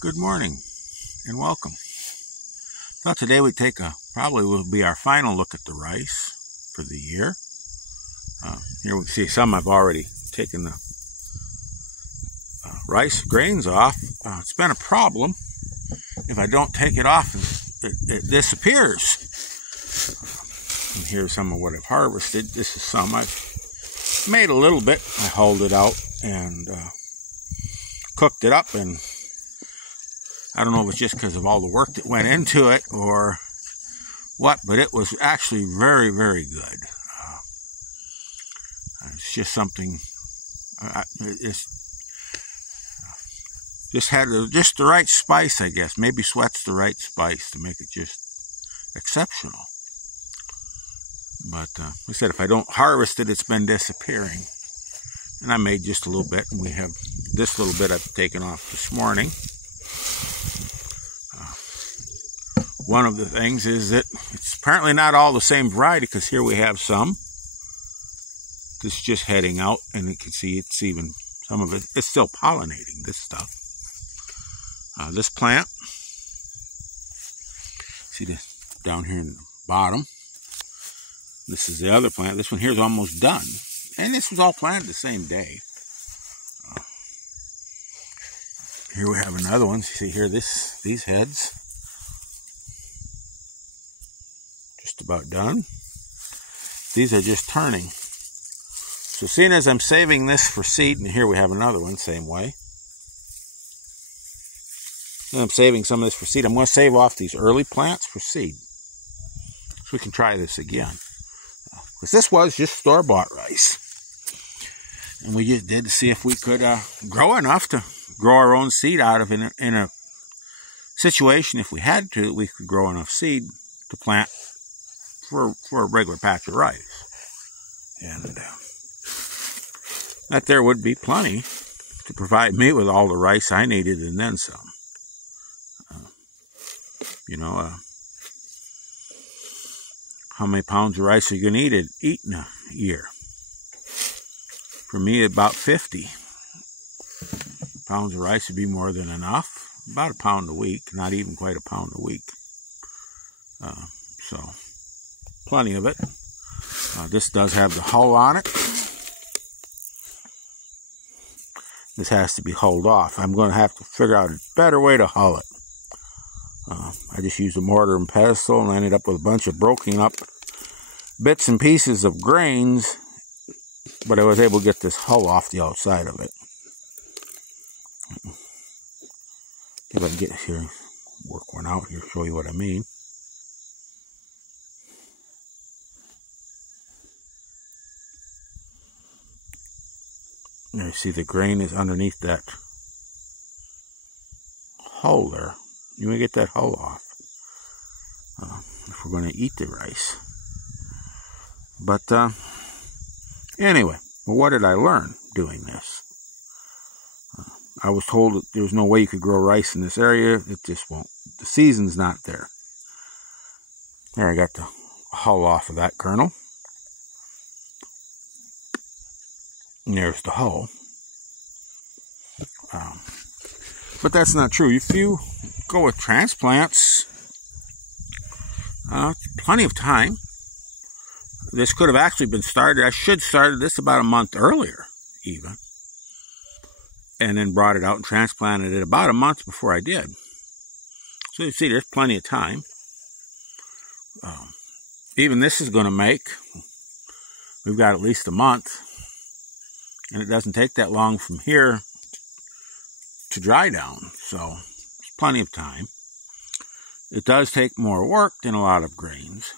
Good morning and welcome. Now today we take probably will be our final look at the rice for the year. Here we can see some I've already taken the rice grains off. It's been a problem. If I don't take it off, it disappears. And here's some of what I've harvested. This is some I've made a little bit. I hauled it out and cooked it up, and I don't know if it's just because of all the work that went into it or what, but it was actually very, very good. It's just something, it's just had just the right spice, I guess. Maybe sweat's the right spice to make it just exceptional. But like I said, if I don't harvest it, it's been disappearing. And I made just a little bit, and we have this little bit I've taken off this morning. One of the things is that it's apparently not all the same variety, because here we have some. This is just heading out, and you can see it's even, some of it, it's still pollinating, this stuff. This plant, see this down here in the bottom. This is the other plant. This one here is almost done. And this was all planted the same day. Here we have another one. See here, these heads. Just about done. These are just turning. So seeing as I'm saving this for seed, and here we have another one, same way. And I'm saving some of this for seed. I'm going to save off these early plants for seed. So we can try this again. Because this was just store-bought rice. And we just did to see if we could grow enough to grow our own seed out of in a situation, if we had to, we could grow enough seed to plant for a regular patch of rice. And that there would be plenty to provide me with all the rice I needed and then some. How many pounds of rice are you going to eat in a year? For me, about 50 pounds of rice would be more than enough. About a pound a week, not even quite a pound a week. So, plenty of it. This does have the hull on it. This has to be hulled off. I'm going to have to figure out a better way to hull it. I just used a mortar and pestle and ended up with a bunch of broken up bits and pieces of grains, but I was able to get this hull off the outside of it. If I can get here, work one out here, show you what I mean. There, you see the grain is underneath that hull there. You want to get that hull off if we're going to eat the rice. But anyway, well, what did I learn doing this? I was told that there's no way you could grow rice in this area. It just won't. The season's not there. There, I got the hull off of that kernel. And there's the hull. But that's not true. If you go with transplants, plenty of time. This could have actually been started. I should have started this about a month earlier, even. And then brought it out and transplanted it about a month before I did. So you see, there's plenty of time. Even this is going to make, we've got at least a month. And it doesn't take that long from here to dry down. So there's plenty of time. It does take more work than a lot of grains.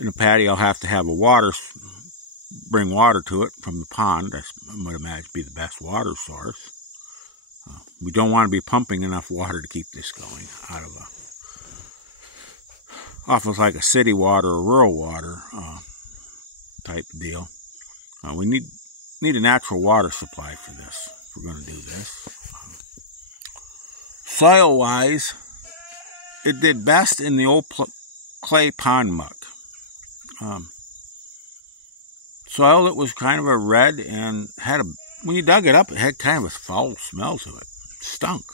In a paddy, I'll have to have bring water to it from the pond. I would imagine be the best water source. We don't want to be pumping enough water to keep this going out of off of like a city water or rural water type deal. We need a natural water supply for this if we're going to do this. Soil-wise, it did best in the old clay pond muck. Soil that was kind of a red and had a when you dug it up, it had kind of a foul smell to it. It stunk.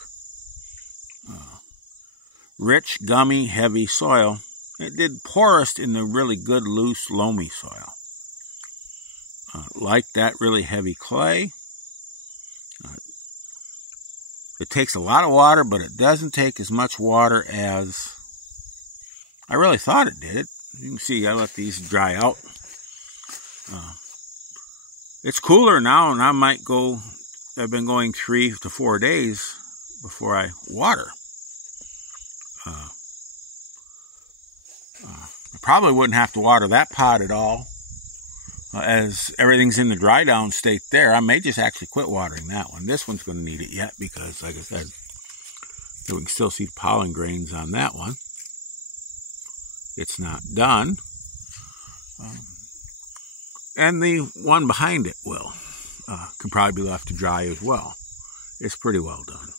Rich, gummy, heavy soil. It did poorest in the really good, loose, loamy soil. Like that really heavy clay. It takes a lot of water, but it doesn't take as much water as I really thought it did. You can see I let these dry out. It's cooler now, and I might go, I've been going 3 to 4 days before I water. I probably wouldn't have to water that pot at all, as everything's in the dry down state there. I may just actually quit watering that one. This one's going to need it yet because, like I said, we can still see the pollen grains on that one. It's not done. And the one behind it can probably be left to dry as well. It's pretty well done.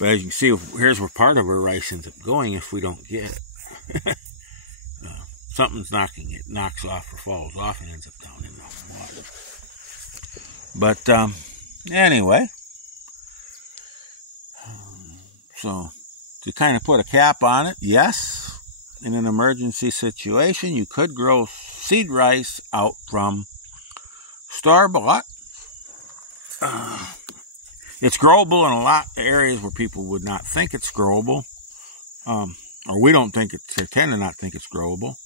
But as you can see, here's where part of our rice ends up going if we don't get it. Something's knocking it, knocks off or falls off and ends up down in the water. But anyway, so to kind of put a cap on it, yes, in an emergency situation, you could grow seed rice out from store-bought. It's growable in a lot of areas where people would not think it's growable, or we don't think they tend to not think it's growable.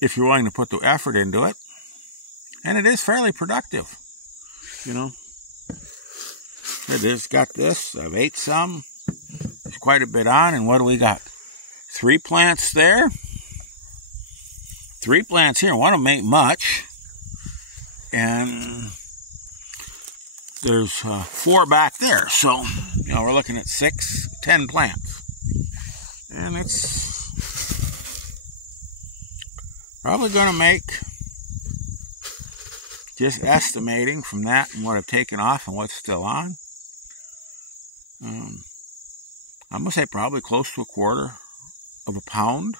If you're willing to put the effort into it, and it is fairly productive, you know. It is got this. I've ate some. There's quite a bit on, and what do we got? 3 plants there. 3 plants here. One of them ain't much, and there's 4 back there. So, you know, we're looking at 10 plants, and it's probably going to make, just estimating from that and what I've taken off and what's still on, I'm going to say probably close to 1/4 of a pound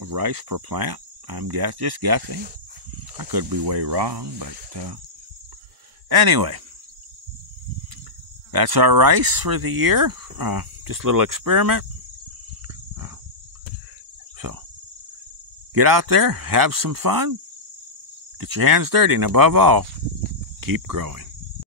of rice per plant. I'm just guessing. I could be way wrong, but anyway, that's our rice for the year. Just a little experiment. So, get out there, have some fun, get your hands dirty, and above all, keep growing.